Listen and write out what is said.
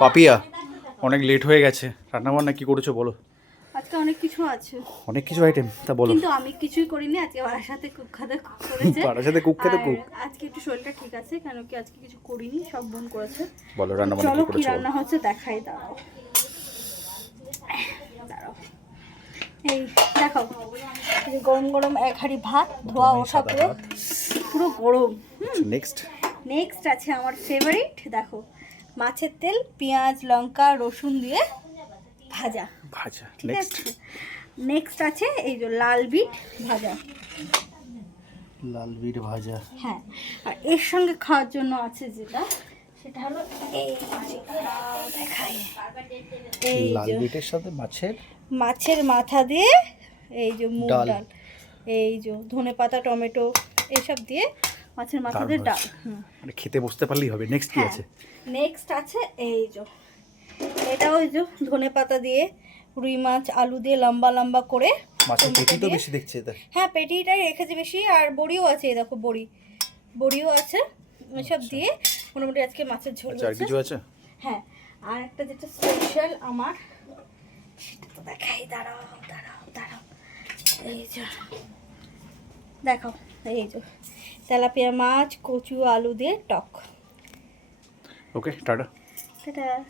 পাপিয়া অনেক লেট হয়ে গেছে। রান্নাবান্না কি করেছ বলো? আজকে অনেক কিছু আছে। অনেক কিছু আইটেম তা বলো। কিন্তু আমি কিছুই করিনি আজকে ওর সাথে কুক খাতে কুক করেছে। পাড়ার সাথে কুক খেতে কুক। আজকে একটু শরীরটা ঠিক আছে কেন কি আজকে কিছু করিনি সব বোন করেছে। বলো রান্নাবান্না চলো কি। রান্না হচ্ছে দেখাই দাঁড়াও। দাঁড়াও। এই দেখো। গরম গরম এক হাঁড়ি ভাত ধোয়া ওঠা পুরো। পুরো গরম নেক্সট নেক্সট আছে আমার ফেভারিট দেখো। মাছের তেল পেঁয়াজ লঙ্কা রসুন দিয়ে ভাজা। ভাজা ঠিক নেক্সট আছে নেক্সট আছে এই যে লাল বিট ভাজা। লাল বিট ভাজা। হ্যাঁ আর এর সঙ্গে খাওয়ার জন্য আছে যেটা সেটা হলো এই দেখাই। এই লাল বিটের সাথে মাছের? মাছের মাথা দিয়ে এই যে মুগ ডাল। এই যে ধনে পাতা টমেটো এইসব দিয়ে মাছের মাথা দিয়ে ডাল মানে খেতে বসতে পারলেই হবে। নেক্সট কি হ্যাঁ। আছে? নেক্সট আছে এই যে এটা ওই যে ধনে পাতা দিয়ে রুই মাছ আলু দিয়ে লম্বা লম্বা করে মাছের পেটি তো বেশি দেখছি এটা হ্যাঁ পেটিটাই রেখেছে বেশি আর বড়িও আছে এই দেখো বড়ি। বড়িও আছে সব দিয়ে মোটামুটি আজকে মাছের ঝোল আচ্ছা আর কিছু আছে? হ্যাঁ আর একটা যেটা স্পেশাল আমার সেটা তো দেখাই দাঁড়াও দাঁড়াও দাঁড়াও। এই যে দেখো এই যে। তেলাপিয়া মাছ কচু আলু দিয়ে টক। ওকে টাটা। এটা